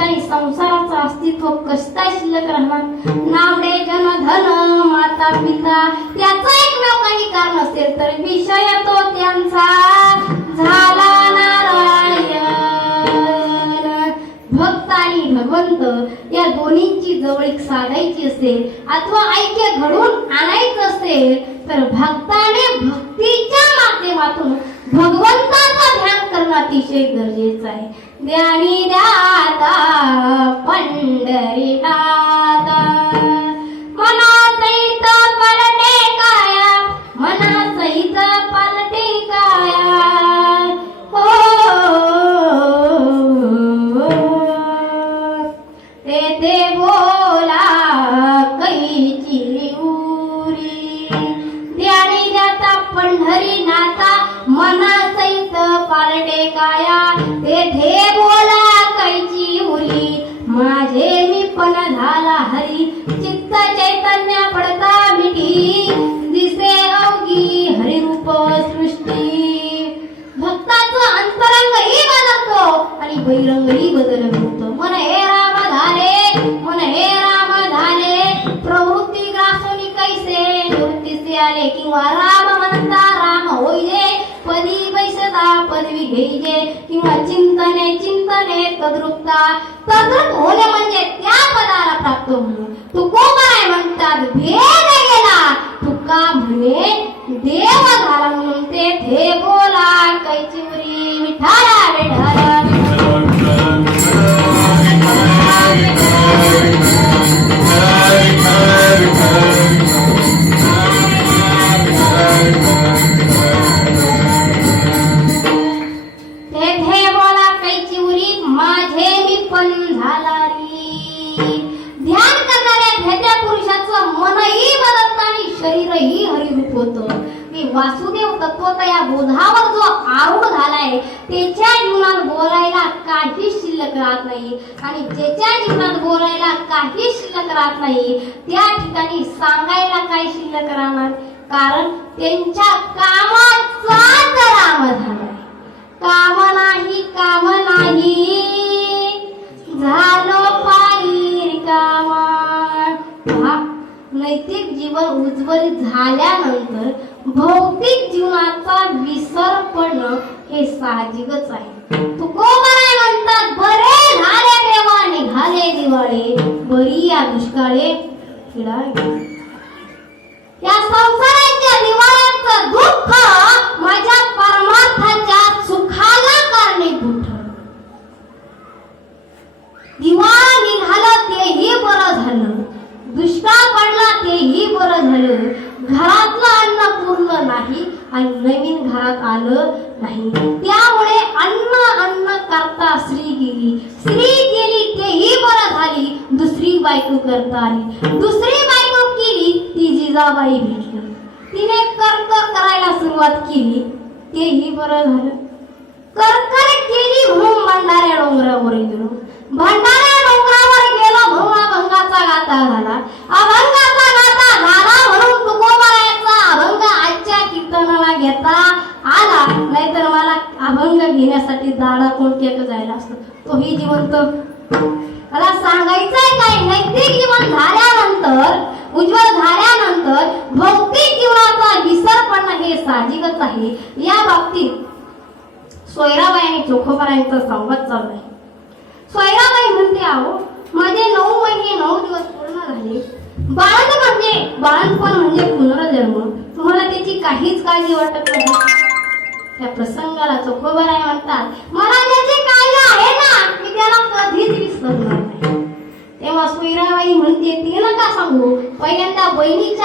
ठिकाणी संसाराचं अस्तित्व कसं काय शिल्लक राहणार? नावडे जन धन माता पिता याचा एकमेव काही कारण असेल तर विषय तो त्यांचा झाला नारायण. भक्त आणि भगवंत या दोन्हींची जवळीक साधायची असेल अथवा ऐक्य घडवून आणायचं असेल तर भक्ताने भक्तीच्या माध्यमातून भगवंताचं ध्यान करणं अतिशय गरजेचं आहे. ध्यानी दाता पंढरीनाथ मनासहित पलटे काया मनासहित पलटे काया तेथे बोला कैची उरी. ध्यानी दाता पंढरीनाथा मनासहित पालटे काया तेथे बोला कैची उरी. माझे मी पण झाला हरी चित्त चैतन्य पडता मिठी दिसे अवघी हरिरूप सृष्टी. भक्ताचं अंतरंगही बदलतो आणि बहिरंगही बदलत होतो. मन हे राम झाले मन हे राम झाले प्रवृत्ती ग्रासोनी कैसे निवृत्तीसे आले किंवा राम म्हणता राम होईले पदी बैसता पदवी घेईजे किंवा चिंतने चिंतने तद्रुपता तद्रुप होणे म्हणजे त्या पदाला प्राप्त होणे. तुकोबाराय म्हणतात भेद गेला तुका म्हणे देव झाला म्हणून तेथे बोला कैची उरी. विठाला विठाला तेथे बोला कैची उरी माझे मी पण झाला री. ध्यान करणाऱ्या भेट्या पुरुषाचं मनही बदलतं आणि शरीरही हरिरूप होतं. वासुदेव तत्वत या बोधावर जो आरूढ झालाय त्याच्या जीवनात बोलायला काही शिल्लक राहत नाही आणि ज्याच्या जीवनात बोलायला काही शिल्लक राहत नाही त्या ठिकाणी सांगायला काय शिल्लक राहणार? कारण त्यांच्या कामाचाच राम झालाय. काम नाही झालो पायी रिकामा. नैतिक जीवन उज्ज्वलित झाल्यानंतर भौतिक जीवनाचा विसर पडणं हे साहजिकच आहे. तुकोबाराय म्हणतात बरे झाले देवा निघाले दिवाळे बरी या दुष्काळे खिळाळे. या संसाराच्या निवाऱ्याचं दुःख माझ्या परमार्थाच्या सुखाला कारणीभूत ठरलं. दिवाळ निघालं तेही बरं झालं दुष्काळ पडला तेही बरं झालं. घरातलं अन्न पूर्ण नाही आणि नवीन घरात आलं नाही त्यामुळे अन्न करता स्त्री गेली तेही बरं झाली. दुसरी बायको करता आली दुसरी बायको केली ती जिजाबाई भेटली. तिने कर्क करायला सुरुवात केली तेही बरं झालं. कर्कर केली म्हणून भंडाऱ्या डोंगरावर गेलो. भंडाऱ्या डोंगरावर गेलो भंगाचा गाता झाला. अभंगाचा गाता झाला म्हणून तुकोबारायचा अभंग आजच्या कीर्तनाला घेता आला नाहीतर मला अभंग घेण्यासाठी दाडा कोणत्याक जायला असतो. तोही जिवंत. मला सांगायचंय काय नैतिक जीवन झाल्यानंतर उज्ज्वल झाल्यानंतर भौतिक जीवनाचा विसर पडणं हे साहजिकच आहे. या बाबतीत सोयराबाई आणि चोखोबारायांचा संवाद चालू आहे. सोयराबाई म्हणते आहो माझे 9 महिने 9 दिवस पूर्ण झाले. बाळंतपण म्हणजे पुनर्जन्म तुम्हाला त्याची काहीच काळजी वाटत नाही. त्या प्रसंगाला चोखोबाराय म्हणतात मला त्याची काळजी आहे ना मी त्याला कधीच विसरणार नाही. तेव्हा सोयराबाई म्हणते ते नका सांगू पहिल्यांदा बहिणीच्या